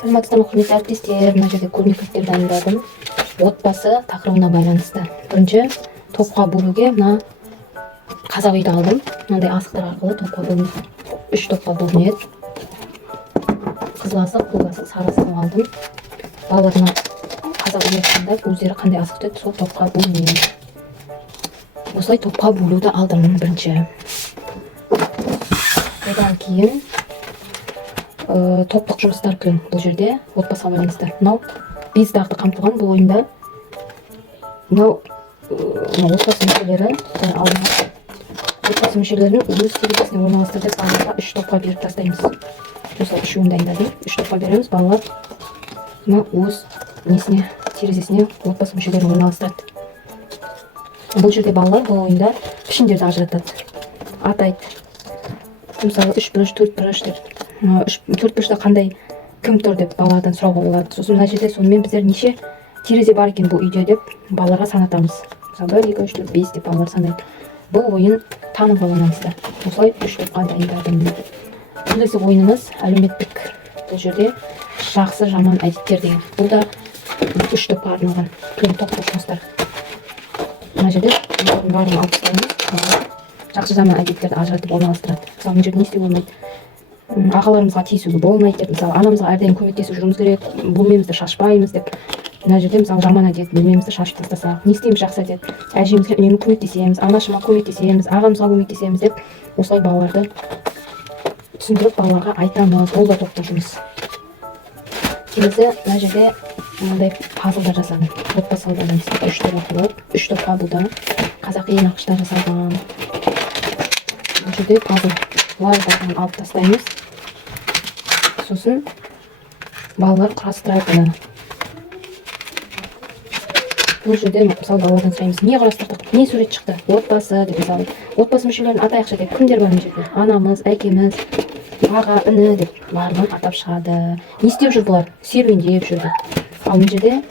Саламатсыздарбы құрметті әріптестер, мына жерде көрнекіліктер дайындадым. Отбасы тақырыбына байланысты. Бірінші топқа бөлуге мына қазақ үйді алдым. Мынандай асықтар арқылы топқа бөлінеді. 3 топқа бөлінеді. Қызыл асық, көк асық, сары асық алдым. Балалар мына қазақ үйде таңдап, өздері қандай асық түседі, сол топқа бөлінеді. Осылай топқа бөлуді алдым бірінші. Одан кейін топтық жұмыстар күн бұл жерде отбасыға байланысты. Мынау бес дақты қамтылған бұл ойында. Мынау отбасы мүшелері алдына. Отбасы мүшелерін өз терезесіне орналастырып балаларға 3 топқа беріп тастаймыз. Осылай үшеуін дайындадым. 3 топқа береміз, балалар өз несіне терезесіне отбасы мүшелерін орналастырады. Бұл жерде балалар бұл ойында пішіндерді ажыратады. Атайды. Мысалы 3 бұрыш, 4 бұрыш деп. 4 бұрышта қандай кім тұр деп балалардан сұрауға болады. Сосын мына жерде сонымен біздер неше терезе бар екен бұл үйде деп балаларға санатамыз. Мысалы 1, 2, 3, 4, 5 деп балалар санайды. Бұл ойын танымға байланысты. Осылай 3 топқа дайындадым. Келесі ойынымыз әлеуметтік. Бұл жерде жақсы жаман әдеттер деген. Бұл да 3 топқа арналған топтық жұмыстар. Мына жерде барын алып тастаймыз. Жақсы жаман әдеттерді ажыратып орналастырады. Мысалы мына жерде не істеуге болмайды. Ағаларымызға тиісуге болмайды деп, мысалы анамызға әрдайым көмектесіп жүруіміз керек, бөлмемізді шашпаймыз деп. Мына жерде мысалы жаман әдет, бөлмемізді шашып тастасақ, не істейміз жақсы әдет, әжемізге үнемі көмектесеміз, анашыма көмектесеміз, ағамызға көмектесеміз деп, осылай балаларды түсіндіріп балаларға айтамыз. Ол да топтық жұмыс. Келесі мына жерде мынандай пазлдар жасадым. Отбасы байланысты 3 топ арқылы 3 топқа бұл да қазақи нақыштар жасалған. Бұл жерде пазл лайдарын алып тастаймыз. Сосын балалар құрастырады. Бұл жерде мысалы балалардан сұраймыз, не құрастырдық, не сурет шықты, отбасы деп, мысалы отбасы мүшелерін атайықшы деп, кімдер бар мына жерде, анамыз, әкеміз, аға, іні деп барлығын атап шығады. Не істеп жүр бұлар? Серуендеп жүрді. Ал мына жерде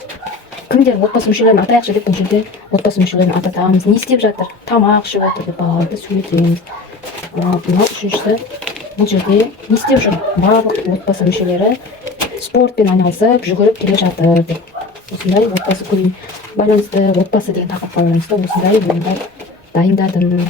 кімдер отбасы мүшелерін атайықшы деп, бұл жерде отбасы мүшелерін ататамыз. Не істеп жатыр? Тамақ ішіп отыр деп балаларды сөйлетеміз. Мынау үшіншісі, бұл жерде не істеп жүр? Барлық отбасы мүшелері спортпен айналысып, жүгіріп келе жатыр деп. Осындай отбасы күніне байланысты, отбасы деген тақырыпқа байланысты осындай ойындар дайындадым.